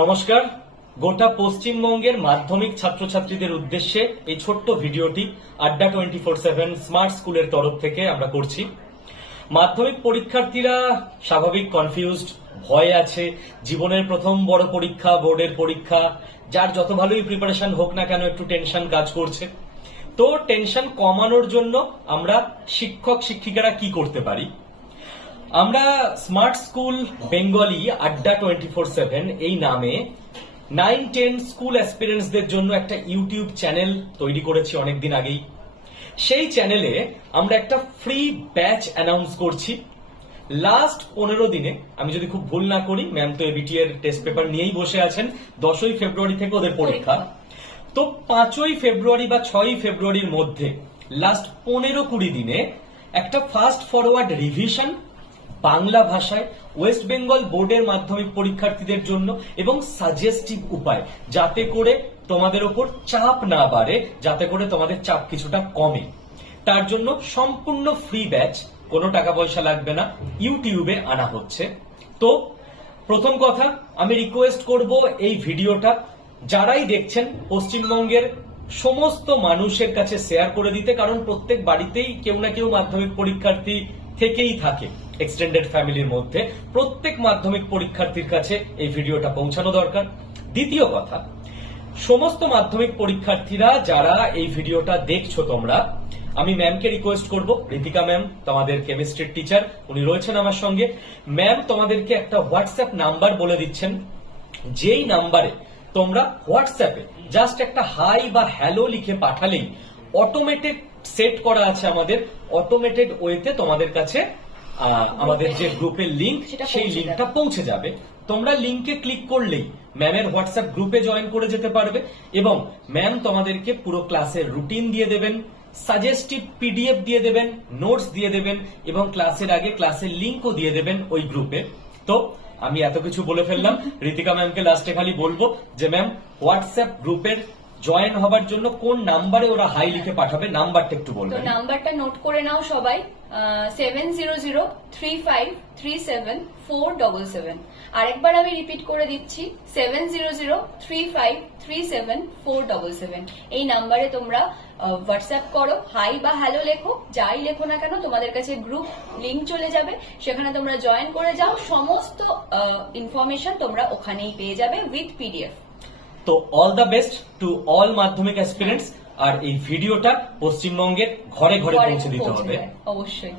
নমস্কার। গোটা পশ্চিমবঙ্গের মাধ্যমিক ছাত্রছাত্রীদের উদ্দেশ্যে এই ছোট্ট ভিডিওটি আড্ডা 24/7 স্মার্ট স্কুলের তরফ থেকে আমরা করছি। মাধ্যমিক পরীক্ষার্থীরা স্বাভাবিক কনফিউজড, ভয় আছে। জীবনের প্রথম বড় পরীক্ষা, বোর্ডের পরীক্ষা, যার যত ভালোই প্রিপারেশন হোক না কেন একটু টেনশন কাজ করছে। তো টেনশন কমানোর জন্য আমরা শিক্ষক শিক্ষিকারা কি করতে পারি? আমরা স্মার্ট স্কুল বেঙ্গলি আড্ডা 24/7 এই নামে 9-10 স্কুল অ্যাসপিরেন্টসদের জন্য একটা ইউটিউব চ্যানেল তৈরি করেছি অনেকদিন আগেই। সেই চ্যানেলে আমরা একটা ফ্রি ব্যাচ অ্যানাউন্স করছি। লাস্ট 15 দিনে, আমি যদি খুব ভুল না করি, ম্যাম তো এবিটি এর টেস্ট পেপার নিয়েই বসে আছেন, 10ই ফেব্রুয়ারি থেকে ওদের পরীক্ষা। তো 5ই ফেব্রুয়ারি বা 6ই ফেব্রুয়ারির মধ্যে লাস্ট 15-20 দিনে একটা ফাস্ট ফরওয়ার্ড রিভিশন বাংলা ভাষায় ওয়েস্ট বেঙ্গল বোর্ডের মাধ্যমিক পরীক্ষার্থীদের জন্য এবং সাজেস্টিভ উপায়, যাতে করে তোমাদের ওপর চাপ না বাড়ে, যাতে করে তোমাদের চাপ কিছুটা কমে, তার জন্য সম্পূর্ণ ফ্রি ব্যাচ, কোনো টাকা পয়সা লাগবে না, ইউটিউবে আনা হচ্ছে। তো প্রথম কথা, আমি রিকোয়েস্ট করব এই ভিডিওটা যারাই দেখছেন পশ্চিমবঙ্গের সমস্ত মানুষের কাছে শেয়ার করে দিতে, কারণ প্রত্যেক বাড়িতেই কেউ না কেউ মাধ্যমিক পরীক্ষার্থী থেকেই থাকে। এক্সটেন্ডেড ফ্যামিলির মধ্যে প্রত্যেক মাধ্যমিক পরীক্ষার্থীর কাছে এই ভিডিওটা পৌঁছানো দরকার। দ্বিতীয় কথা, সমস্ত মাধ্যমিক পরীক্ষার্থীরা যারা এই ভিডিওটা দেখছো তোমরা, আমি ম্যামকে রিকোয়েস্ট করব, ঋতিকা ম্যাম তোমাদের কেমিস্ট্রির টিচার, উনি রয়েছেন আমার সঙ্গে। ম্যাম তোমাদেরকে একটা হোয়াটসঅ্যাপ নাম্বার বলে দিচ্ছেন, যেই নাম্বারে তোমরা হোয়াটসঅ্যাপে জাস্ট একটা হাই বা হ্যালো লিখে পাঠালেই অটোমেটেড সেট করা আছে আমাদের, অটোমেটেড ওয়েতে তোমাদের কাছে আমাদের যে গ্রুপের লিংক, সেই লিংকটা পৌঁছে যাবে। তোমরা লিংকে ক্লিক করলেই ম্যামের হোয়াটসঅ্যাপ গ্রুপে জয়েন করে যেতে পারবে এবং ম্যাম তোমাদেরকে পুরো ক্লাসের রুটিন দিয়ে দেবেন, সাজেস্টিভ পিডিএফ দিয়ে দেবেন, নোটস দিয়ে দেবেন এবং ক্লাসের আগে ক্লাসের লিংকও দিয়ে দেবেন ওই গ্রুপে। তো আমি এত কিছু বলে ফেললাম, ঋতিকা ম্যামকে লাস্টে খালি বলবো যে ম্যাম হোয়াটসঅ্যাপ গ্রুপের জয়েন হবার জন্য কোন নাম্বারে ওরা হাই লিখে পাঠাবে, নাম্বারটা একটু বলবেন। তো নাম্বারটা নোট করে নাও সবাই, 7003537477। আরেকবার আমি রিপিট করে দিচ্ছি, 7003537477। এই নাম্বারে তোমরা হোয়াটসঅ্যাপ করো, হাই বা হ্যালো লেখো, যাই লেখো না কেন, তোমাদের কাছে গ্রুপ লিংক চলে যাবে, সেখানে তোমরা জয়েন করে যাও। সমস্ত ইনফরমেশন তোমরা ওখানেই পেয়ে যাবে উইথ পিডিএফ। তো all the best to all মাধ্যমিক অ্যাসপিরেন্টস। আর এই ভিডিওটা পশ্চিমবঙ্গের ঘরে ঘরে পৌঁছে দিতে হবে অবশ্যই।